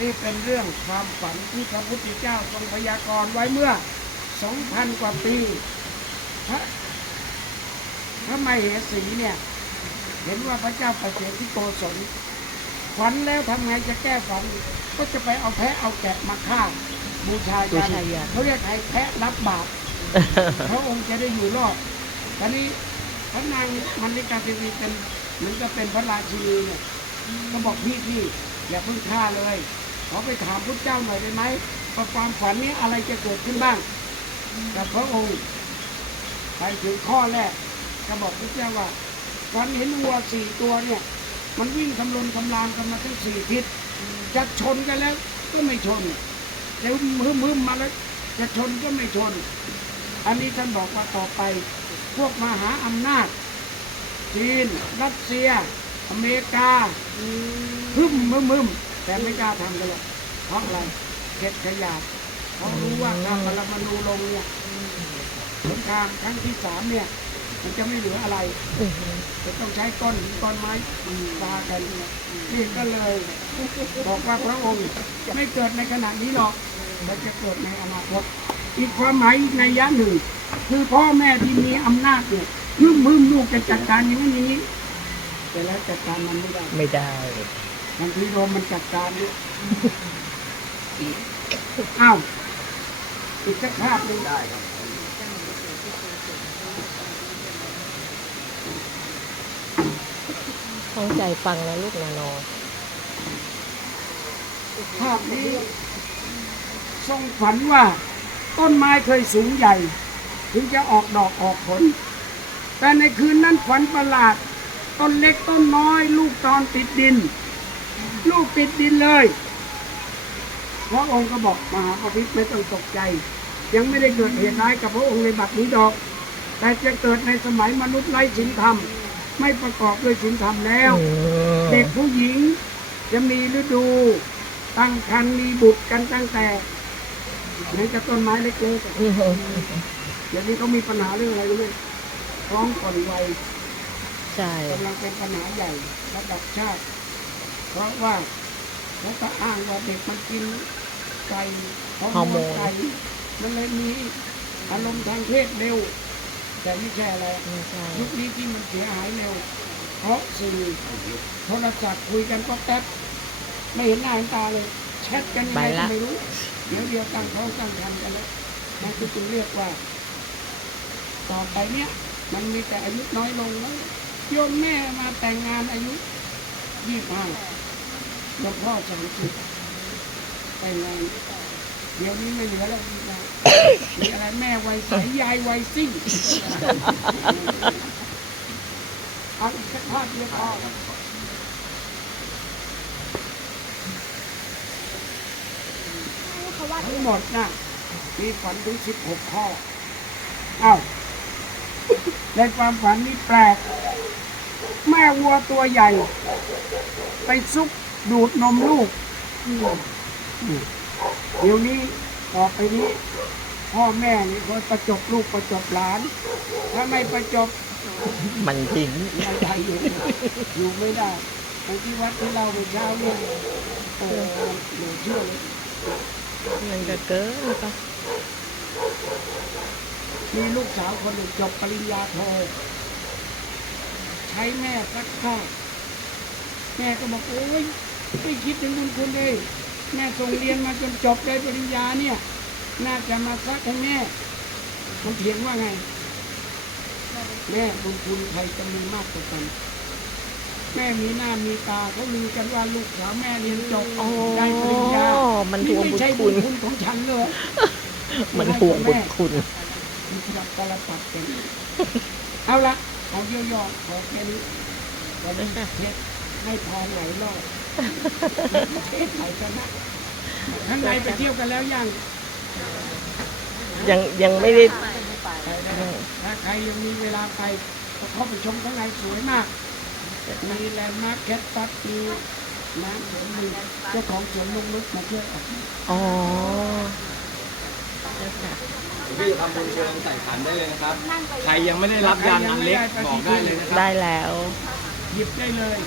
นี่เป็นเรื่องความฝันที่พระพุทธเจ้าทรงพยากรณ์ไว้เมื่อสองพันกว่าปี พระพระมเหสีเนี่ย เห็นว่าพระเจ้าประเสริฐที่โกศลฝันแล้วทำไงจะแก้ฝัน ก็จะไปเอาแพะเอาแกะมาฆ่า บูชายันชายันเขาเรียกไอ้แพะรับบาปพระองค์จะได้อยู่รอดตอนนี้พระนางมันนิกาเทวีเป็นเหมือนกับเป็นพระราชินีเนี่ยก็บอกพี่พี่อย่าเพิ่งฆ่าเลย ขอไปถามพุทธเจ้าหน่อยได้ไหมว่าความฝันนี้อะไรจะเกิดขึ้นบ้างแต่พระองค์ไปถึงข้อแรกก็บอกพุทธเจ้าว่าฝันเห็นวัวสี่ตัวเนี่ย มันวิ่งทำลนทำลามกันมาทั้งสี่ทิศจะชนกันแล้วก็ไม่ชนเดี๋ยวมึมมึมมาแล้วจะชนก็ไม่ชน อันนี้ท่านบอกว่าต่อไป พวกมหาอำนาจ จีน รัสเซีย อเมริกาฮึมมึมมึม แต่ไม่กล้าทำกันหรอกเพราะอะไรเข็ดขยาดเพราะรู้ว่าถ้าปรมาณูลงเนี่ยสงครามครั้งที่สามเนี่ย มันจะไม่เหลืออะไรจะต้องใช้ก้อนหินก้อนไม้ปากันเนี่ยนี่ก็เลย บอกว่าพระองค์ไม่เกิดในขณะนี้หรอกมันจะเกิดในอนาคตอีกความหมายในยะหนึ่ง คือพ่อแม่ที่มีอำนาจเนี่ยยืมมืมลูกจะจัดการอย่างนั้นอย่างนี้ แต่แล้วจัดการมันไม่ได้ไม่ได้ บางทีโดมมันจัดการเนี่ยอ้าวอีกสักภาพหนึ่งได้ครับตั้งใจฟังนะลูกนาโนภาพนี้ทรงฝันว่า ต้นไม้เคยสูงใหญ่ ถึงจะออกดอกออกผล แต่ในคืนนั้นฝันประหลาด ต้นเล็กต้นน้อย ลูกตอนติดดิน ลูกติดดินเลยพระองค์ก็บอกมหาปพิธไม่ต้องตกใจ ยังไม่ได้เกิดเหตุร้ายกับพระองค์ในบัดนี้ดอก แต่จะเกิดในสมัยมนุษย์ไร้ศีลธรรม ไม่ประกอบด้วยศีลธรรมแล้ว เด็กผู้หญิงจะมีฤดู ตั้งครรภ์มีบุตรกันตั้งแต่ไหนจะต้นไม้เล็กๆอะเดี๋ยวนี้เขามีปัญหาเรื่องอะไรรู้ไหมท้องก่อนวัยใช่กำลังเป็นปัญหาใหญ่ระดับชาติ เพราะว่าเขาก็อ้างว่าเด็กมันกินไก่ฮอร์โมนไก่มันเลยมีอารมณ์ทางเพศเร็ว แต่ไม่ใช่อะไรไม่ใช่ยุคนี้ที่มันเสียหายเร็ว เพราะสื่อโทรศัพท์คุยกันก็แป๊บไม่เห็นหน้าเห็นตาเลยแชทกันยังไงก็ไม่รู้ เดี๋ยวเดียวตั้งท้องตั้งครรภ์กันแล้วนั่นคือจึงเรียกว่า ต่อไปเนี้ยมันมีแต่อายุน้อยลงแล้วโยมแม่มาแต่งงานอายุยี่ห้า หลวงพ่อสามสิบแต่งงานเดี๋ยวนี้ไม่เหลือแล้วมีอะไรแม่วัยใสยายวัยซิ่งเอาอีกสักภาพเดียวพอทั้งหมดนะมีฝันถึงสิบหกข้ออ้าวในความฝันนี้แปลก แม่วัวตัวใหญ่ ไปซุก ดูดนมลูกอืมอืมเดี๋ยวนี้ต่อไปนี้ พ่อแม่นี่คอยประจบลูกประจบหลาน ถ้าไม่ประจบ มันทิ้งไม่ได้อยู่อยู่ไม่ได้ไปที่วัดที่เราไปเช้าเนี่ยเออเหลือเชื่อเลยมันก็เกินปะมีลูกสาวคนหนึ่งจบปริญญาโทใช้แม่ซักผ้าแม่ก็บอกโอ้ย ไม่คิดถึงบุญคุณเลยแม่ส่งเรียนมาจนจบได้ปริญญาเนี่ย น่าจะมาซักให้แม่มันเถียงว่าไง แม่บุญคุณใครจะมีมากกว่ากัน แม่มีหน้ามีตาเขาลือกันว่าลูกสาวแม่เรียนจบโอ้ได้ปริญญามันทนี่วงไม่บุญใช่คุบุณญคุณของฉันเลย มันทวงบุญคุณ มีจับตลปัดกันเอาละเอาย่อๆขอแค่นี้วันนี้เทศให้พรไหลรอบ เทศไหลกันนะข้างในไปเที่ยวกันแล้วยังยังยังไม่ได้ไปได้ถ้าใครยังมีเวลาไปก็เข้าไปชมข้างในสวยมาก มีแลนด์มาร์คแคทตัสมีน้ำสวนมีเจ้าของสวนลุงนุชมาช่วยออกแบบอ๋อพี่ทำบุญเชิญใส่ขันได้เลยนะครับ ใครยังไม่ได้รับยานอันเล็กบอกได้เลยนะครับ ได้แล้ว หยิบได้เลย